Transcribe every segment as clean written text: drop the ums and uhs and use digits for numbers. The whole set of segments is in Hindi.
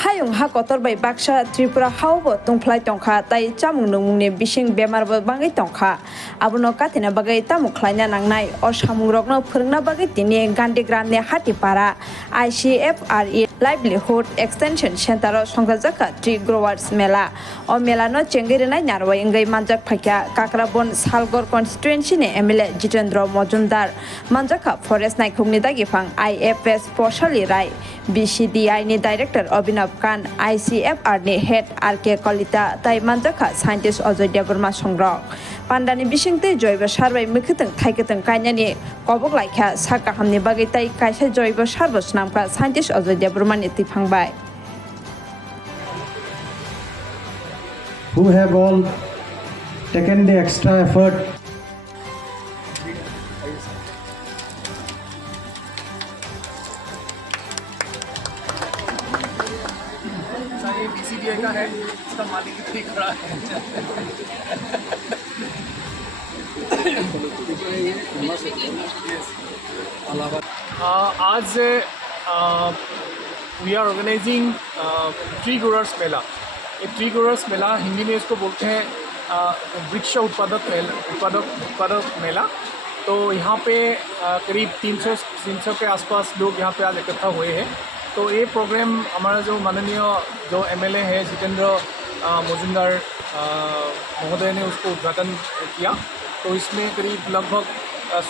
Hayung ha kotor bai baksa Tripura haubo tungflai tongkha tai chamung nungmungni bising bemar bo bangai tongkha abono kathina bagai tamuk khlaina nangnai or samung rokno phurungna bagai tini Gandigram Hatipara ICFRE Livelihood Extension Center o songjaka Tree Growers Mela o mela no chengirinai narwai ngai manjak phakya Kakrabon Salgor constituency ni MLA Jitendra Mojumdar manjaka forest naikungni dagi phang IFS Poshali Rai BCDI ni director Abhinav Khan ICFR ni head RK Kalita tai manjaka scientist Ajoy Devarma songrok pandani bisingte joiba sarbai mukhitung thaiketong kainani kobok laikha saka hamni bagai tai kaisa joiba sarbo snamka scientist Ajoy Devarma ni tifangbai who have all taken the extra effort ये BCDI का है, इसका मालिक ठीक रहा है। आज we are organising tree growers मेला। ये ट्री ग्रोअर्स मेला हिंदी में इसको बोलते हैं वृक्ष उत्पादक मेला। तो यहाँ पे करीब 300 के आसपास लोग यहाँ पे आज इकट्ठा हुए हैं। तो ये प्रोग्राम हमारा जो माननीय जो MLA है जितेंद्र मजुमदार महोदय ने उसको उद्घाटन किया। तो इसमें करीब लगभग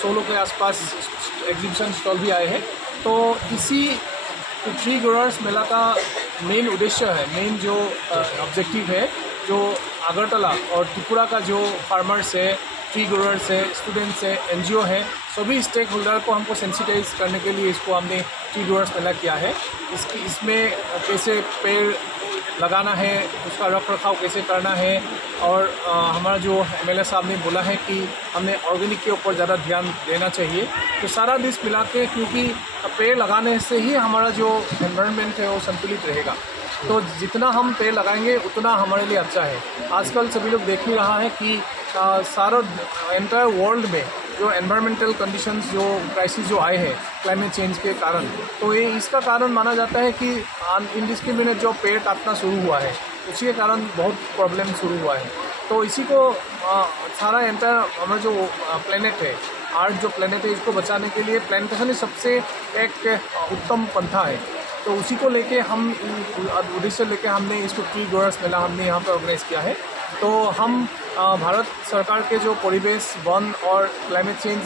16 के आसपास एग्जीबिशन स्टॉल भी आए हैं। तो इसी ट्री ग्रोअर्स मेला का मेन उद्देश्य है, मेन जो ऑब्जेक्टिव है, जो अगरतला और त्रिपुरा का जो फार्मर्स है, ट्री ग्रोअर्स है, स्टूडेंट्स है, NGO है, सभी स्टेक होल्डर को हमको सेंसिटाइज करने के लिए इसको हमने ट्री ग्रोअर्स मेला किया है। इसमें कैसे पेड़ लगाना है, उसका रख रखाव कैसे करना है और हमारा जो MLA साहब ने बोला है कि हमने ऑर्गेनिक के ऊपर ज़्यादा ध्यान देना चाहिए। तो सारा डिश मिला के, क्योंकि पेड़ लगाने से ही हमारा जो एनवायरनमेंट है वो संतुलित रहेगा। तो जितना हम पेड़ लगाएंगे उतना हमारे लिए अच्छा है। आजकल सभी लोग देख ही रहा है कि सारा एंटायर वर्ल्ड में जो एनवायरमेंटल कंडीशंस, जो क्राइसिस जो आए हैं क्लाइमेट चेंज के कारण, तो ये इसका कारण माना जाता है कि इनडिस्क्रिमिनेट जो पेड़ काटना शुरू हुआ है उसी के कारण बहुत प्रॉब्लम शुरू हुआ है। तो इसी को सारा एंटायर हमारा जो प्लेनेट है, अर्थ जो प्लेनेट है, इसको बचाने के लिए प्लांटेशन ही सबसे एक उत्तम पंथा है। तो उसी को लेके हम उद्देश्य लेके हमने इसको ट्री ग्रोअर्स मेला हमने यहाँ पर ऑर्गेनाइज़ किया है। तो हम भारत सरकार के जो परिवेश, वन और क्लाइमेट चेंज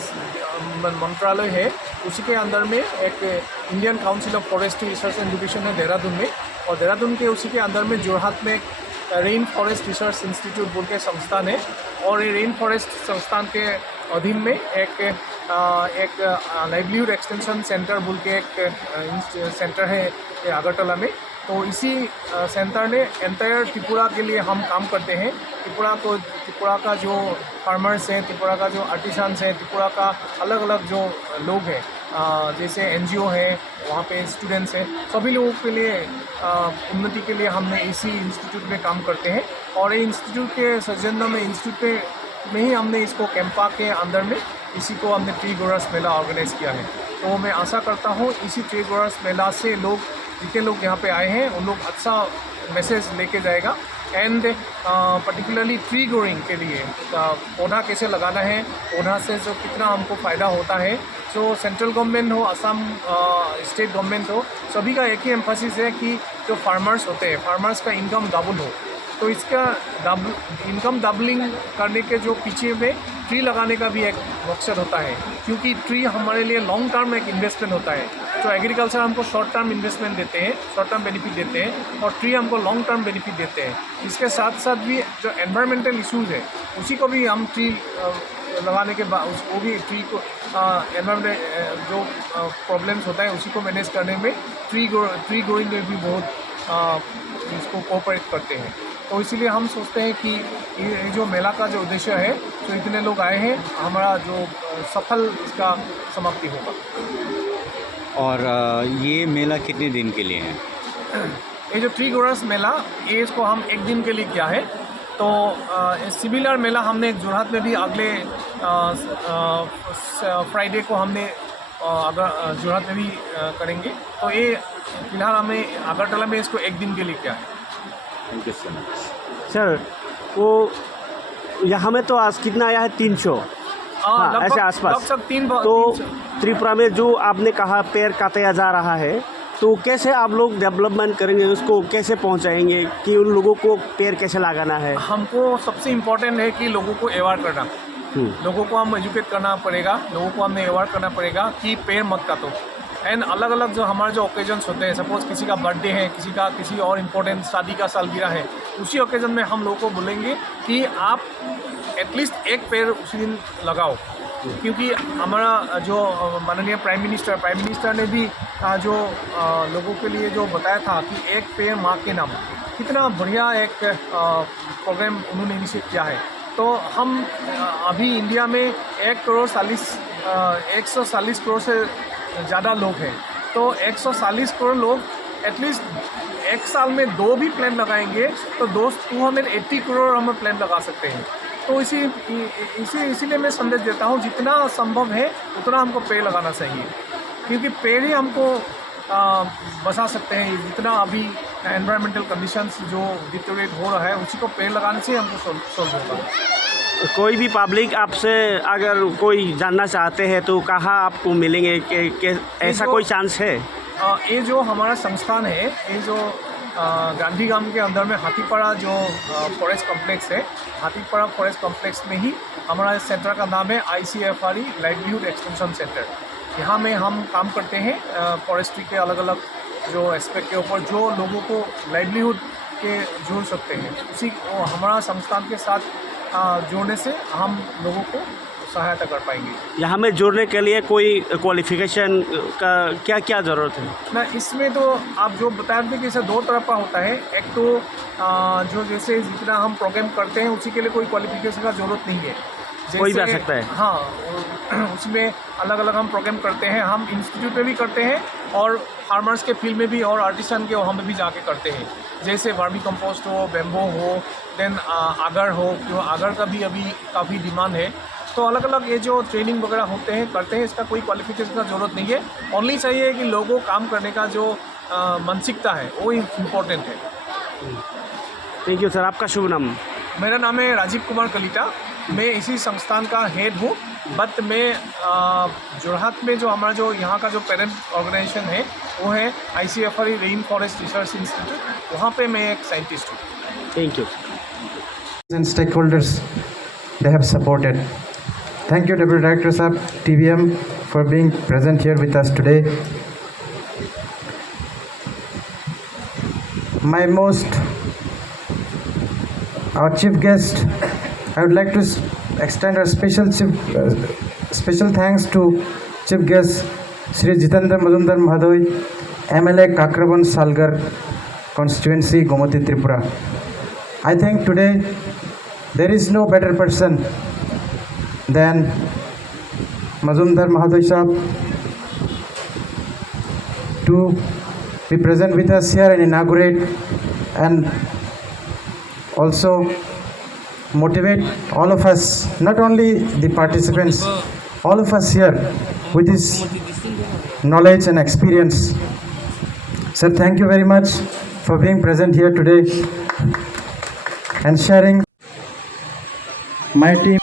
मंत्रालय है, उसी के अंदर में एक Indian council of forestry research and education है देहरादून में, और देहरादून के उसी के अंदर में जोरहाट में एक रेन फॉरेस्ट रिसर्च इंस्टीट्यूट बोल के संस्थान है। और ये रेन फॉरेस्ट संस्थान के अधीन में एक लाइवलीहुड एक्सटेंशन सेंटर बोल के एक सेंटर है अगरतला में। तो इसी सेंटर ने एंटायर त्रिपुरा के लिए हम काम करते हैं। त्रिपुरा का जो फार्मर्स हैं, त्रिपुरा का जो आर्टिसान्स हैं, त्रिपुरा का अलग अलग जो लोग हैं, जैसे NGO है, वहाँ पे स्टूडेंट्स हैं, सभी लोगों के लिए उन्नति के लिए हमने इसी इंस्टीट्यूट में काम करते हैं। और ये इंस्टीट्यूट के सौजन्य में इंस्टीट्यूट में ही हमने इसको कैंपा के अंदर में इसी को हमने ट्री ग्रोअर्स मेला ऑर्गेनाइज़ किया है। तो मैं आशा करता हूँ इसी ट्री ग्रोअर्स मेला से लोग, जितने लोग यहाँ पे आए हैं, उन लोग अच्छा मैसेज लेके जाएगा। एंड पर्टिकुलरली ट्री ग्रोइंग के लिए पौधा कैसे लगाना है, पौधा से जो कितना हमको फ़ायदा होता है। जो सेंट्रल गवर्नमेंट हो, असम स्टेट गवर्नमेंट हो, सभी का एक ही एम्फेसिस है कि जो फार्मर्स होते हैं, फार्मर्स का इनकम डबल हो। तो इसका इनकम डबलिंग करने के जो पीछे में ट्री लगाने का भी एक मकसद होता है, क्योंकि ट्री हमारे लिए लॉन्ग टर्म एक इन्वेस्टमेंट होता है। जो एग्रीकल्चर हमको शॉर्ट टर्म इन्वेस्टमेंट देते हैं, शॉर्ट टर्म बेनिफिट देते हैं, और ट्री हमको लॉन्ग टर्म बेनिफिट देते हैं। इसके साथ साथ भी जो एनवायरमेंटल इशूज़ है उसी को भी हम ट्री लगाने के बाद वो भी ट्री को एनवायरमेंट जो प्रॉब्लम्स होता है उसी को मैनेज करने में ट्री ग्रोइंग में भी बहुत इसको कोऑपरेट करते हैं। तो इसीलिए हम सोचते हैं कि ये जो मेला का जो उद्देश्य है, जो इतने लोग आए हैं, हमारा जो सफल इसका समाप्ति होगा। और ये मेला कितने दिन के लिए है? ये जो ट्री ग्रोअर्स मेला, ये इसको हम एक दिन के लिए किया है। तो सिमिलर मेला हमने जोरहाट में भी अगले फ्राइडे को हमने अगर जोरहाट में भी करेंगे। तो ये फिलहाल हमें अगरतला में इसको 1 दिन के लिए किया है। Thank you so much. Sir वो यहाँ में तो आज कितना आया है 300 हाँ, लगभग- ऐसे आसपास लगभग 3 तो त्रिपुरा में जो आपने कहा पेड़ काटा जा रहा है तो कैसे आप लोग डेवलपमेंट करेंगे उसको कैसे पहुंचाएंगे कि उन लोगों को पेड़ कैसे लगाना है? हमको सबसे इम्पोर्टेंट है कि लोगों को अवेयर करना, लोगों को हम एजुकेट करना पड़ेगा, लोगों को हमें अवेयर करना पड़ेगा कि पेड़ मत काटो। एंड अलग अलग जो हमारे जो ओकेजन्स होते हैं, सपोज किसी का बर्थडे है, किसी और इम्पोर्टेंट शादी का सालगिरह है, उसी ओकेजन में हम लोगों को बोलेंगे कि आप एटलीस्ट 1 पेड़ उसी दिन लगाओ। क्योंकि हमारा जो माननीय प्राइम मिनिस्टर ने भी जो लोगों के लिए जो बताया था कि 1 पेड़ माँ के नाम, कितना बढ़िया एक प्रोग्राम उन्होंने इनिशिएट किया है। तो हम अभी इंडिया में 140 करोड़ से ज़्यादा लोग हैं, तो 140 करोड़ लोग एटलीस्ट 1 साल में 2 भी प्लान लगाएंगे तो 280 करोड़ हम प्लान लगा सकते हैं। तो इसीलिए मैं संदेश देता हूँ जितना संभव है उतना हमको पेड़ लगाना चाहिए, क्योंकि पेड़ ही हमको बचा सकते हैं। जितना अभी एनवायरमेंटल कंडीशंस जो डिटेरियोरेट हो रहा है उसी को पेड़ लगाने से हमको सॉल्व होगा। कोई भी पब्लिक आपसे अगर कोई जानना चाहते हैं तो कहाँ आपको मिलेंगे कि ऐसा कोई चांस है? ये जो हमारा संस्थान है, ये जो गांधीग्राम के अंदर में हाथीपाड़ा जो फॉरेस्ट कॉम्प्लेक्स है, हाथीपाड़ा फॉरेस्ट कॉम्प्लेक्स में ही हमारा सेंटर का नाम है ICFRE लाइवलीहुड एक्सटेंशन सेंटर। यहाँ में हम काम करते हैं फॉरेस्ट्री के अलग अलग जो एस्पेक्ट के ऊपर जो लोगों को लाइवलीहुड के जोड़ सकते हैं, उसी हमारा संस्थान के साथ जोड़ने से हम लोगों को सहायता कर पाएंगे। यहाँ में जुड़ने के लिए कोई क्वालिफिकेशन का क्या क्या ज़रूरत है? ना, इसमें तो आप जो बता रहे थे कि इसे 2 तरह का होता है। एक तो जो जैसे जितना हम प्रोग्राम करते हैं उसी के लिए कोई क्वालिफिकेशन का ज़रूरत नहीं है, कोई भी आ सकता है। हाँ, उसमें अलग अलग हम प्रोग्राम करते हैं, हम इंस्टीट्यूट में भी करते हैं और फार्मर्स के फील्ड में भी और आर्टिसन के वहाँ में भी जाके करते हैं। जैसे वर्मी कंपोस्ट हो, बैम्बो हो, देन आगर हो, जो आगर का भी अभी काफ़ी डिमांड है। तो अलग अलग ये जो ट्रेनिंग वगैरह होते हैं करते हैं, इसका कोई क्वालिफिकेशन का ज़रूरत नहीं है। ओनली चाहिए कि लोगों काम करने का जो मानसिकता है वो इम्पोर्टेंट है। Thank you sir. आपका शुभ नाम? मेरा नाम है राजीव कुमार कलिता, मैं इसी संस्थान का हेड हूँ। बट मैं जोरहाट में जो हमारा जो यहाँ का जो पेरेंट ऑर्गेनाइजेशन है वो है ICFRE rain forest research institute, वहाँ पे मैं एक साइंटिस्ट हूँ। Thank you. And stakeholders they have supported. Thank you, Deputy Director Sahab, TVM, for being present here with us today. Our chief guest, I would like to extend a special thanks to chief guest Shri Jitendra Majumdar Mahadoy, MLA Kakraban Salgar constituency, Gomati, Tripura. I think today there is no better person than Majumdar Mahadoy Sahab to be present with us here and inaugurate and also motivate all of us, not only the participants, all of us here with his knowledge and experience. Sir, thank you very much for being present here today and sharing. My team